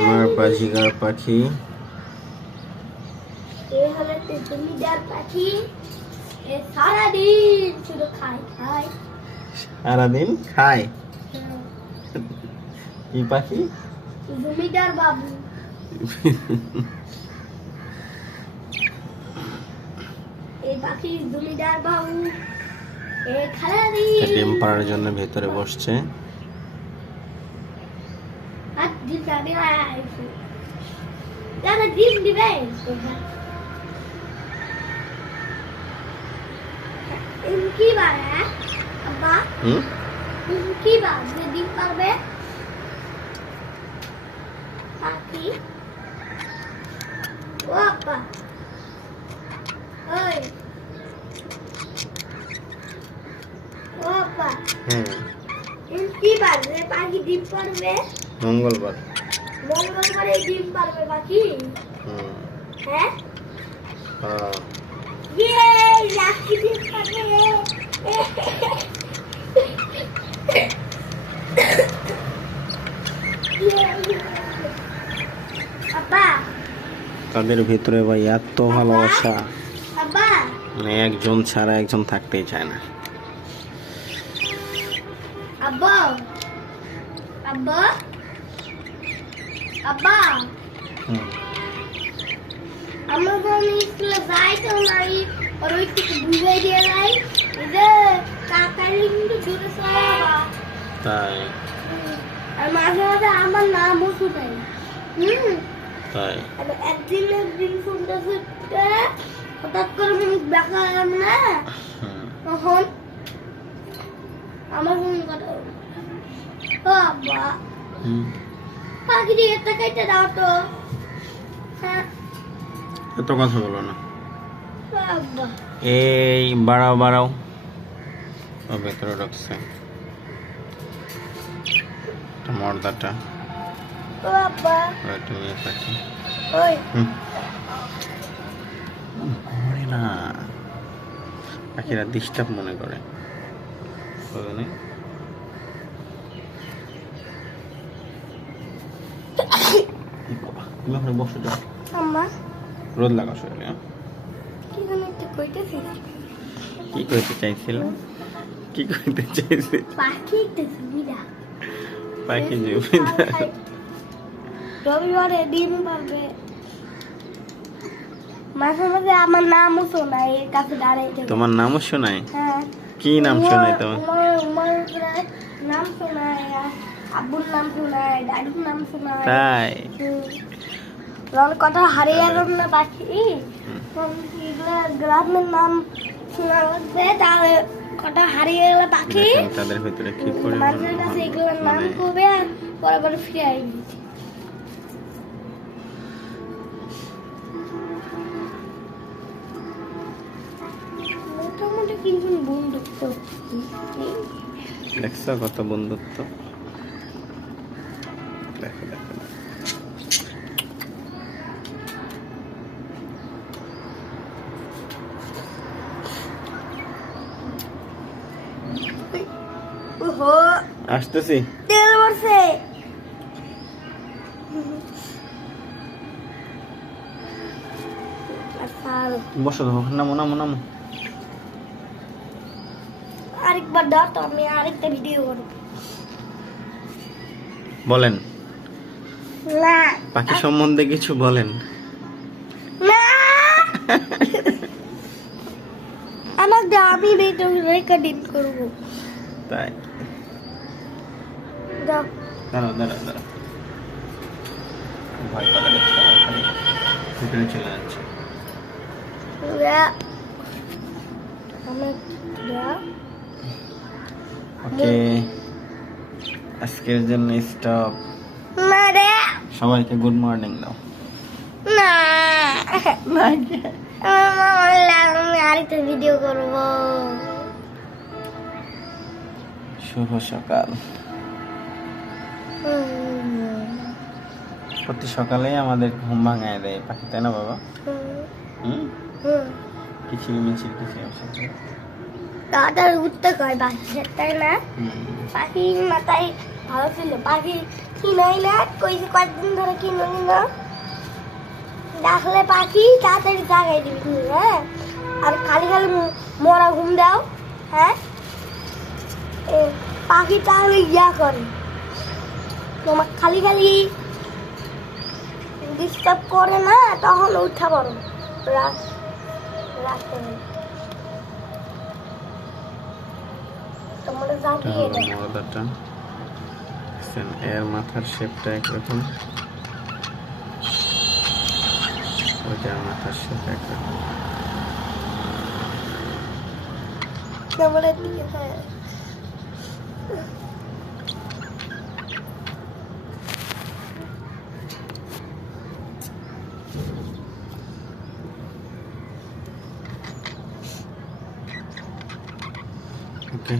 আমার বাজিগার পাখি সারাদিন খায় কি পাখি? জমিদার বাবু। এই পাখি জমিদার বাবু ডিম পাড়ার জন্য ভেতরে বসছে। ডিম দিবে কি বারে আব্বা? কি বার ডিম পারবে পাখি? ও আব্বা ওই ও আব্বা কি বার পাখি ডিম পারবে? মঙ্গলবার। মঙ্গলবারে ডিম পারবে পাখি? হ্যাঁ ইয়ে লাকি ডিম পারবে। আব্বা তাদের ভিতরে ভাই এত ভালোবাসা, আব্বা মানে একজন ছাড়া একজন থাকতেই চায় না। আব্বা আব্বা আব্বা আমরা যখন স্কুলে যাই তখন আমি ওর ওই থেকে বুঝাই দিয়ে যাই যে কাকারি কিন্তু জোরে চালাবা। তাই আর মাঝে মাঝে আমার নামও শুনাই। তাই একদিন শুনতে শুনতে হঠাৎ করে মুখ দেখালাম না, তখন আমার মনে কথা ও আব্বা পাখি দিয়ে একটা কেটে দাও তো। হ্যাঁ এত কথা বলো না। আব্বা এই বাড়াও বাড়াও, ভেতরে ঢুকছে মর্দাটা। ও আব্বা তুমি পাখি ওই করে না, পাখিরা ডিস্টার্ব মনে করে। তুমি ওখানে বসে যাও, আম্মা রোদ লাগা শরীরে। কি যেন একটা কইতেছি। কি করতে চাইছিল? কি করতে চাইছে? পাখি একটা সুবিধা। পাখি জমিদার রবিবারে ডিম পারবে। মাঝে মাঝে আমার নামও শোনায়, এর কাছে দাঁড়াই থাকে। তোমার নামও শোনায়? হ্যাঁ কি নাম শোনায় তোমার? উমর নাম শোনায়, আব্বুর নাম শোনায়, দাদুর নাম শোনায়। তাই যখন কথা হারিয়ে গেল না পাখি, এগুলা গ্রামের নাম শোনা লাগবে, তাহলে কথা হারিয়ে গেলে পাখি তাদের ভিতরে কি করে মানুষের কাছে এগুলোর নাম করবে আর পরে পরে ফিরে আসবে। মোটামুটি কিন্তু বন্ধুত্ব দেখছো কত বন্ধুত্ব। দেখো দেখো আসতেছি। তেল পড়ছে। বসো তো, নামো নামো নামো। আরেকবার দাও তো, আমি আরেকটা ভিডিও করব। বলেন না পাখি সম্বন্ধে কিছু বলেন। না আমার দামি ভিডিও রেকর্ডিং করব। তাই দাও দাঁড়াও দাঁড়াও দাঁড়াও, ভয় পালা দেখছো, ভিতরে চলে যাচ্ছে। ওকে আজকের জন্য স্টপ। না রে সবাইকে গুড মর্নিং দাও। না আমি আরেকটা ভিডিও করব। শুভ সকাল। প্রতি সকালেই আমাদের ঘুম ভাঙায় দেয় পাখি, তাই না বাবা? কিচির মিচির কিচির তাড়াতাড়ি উঠতে কয় বাচ্চা, তাই না? পাখির মাথায় ভালো ছিল, পাখি কিনাই না, কইছে কয়েকদিন ধরে কিনো কিনো, ডাকলে পাখি তাড়াতাড়ি জাগাই দিবি তুমি, হ্যাঁ? আর খালি খালি মরা ঘুম দাও, হ্যাঁ? পাখি তাহলে ইয়া করে, তোমার খালি খালি ডিস্টার্ব করে না, তখন উঠা পড়ো রাতে তোমরা জাগিয়ে দাও। মরদাটা এর মাথার শেপটা একরকম, ওইটার মাথার শেপ একরকম। তোমরা দিকে হ্যাঁ ওকে।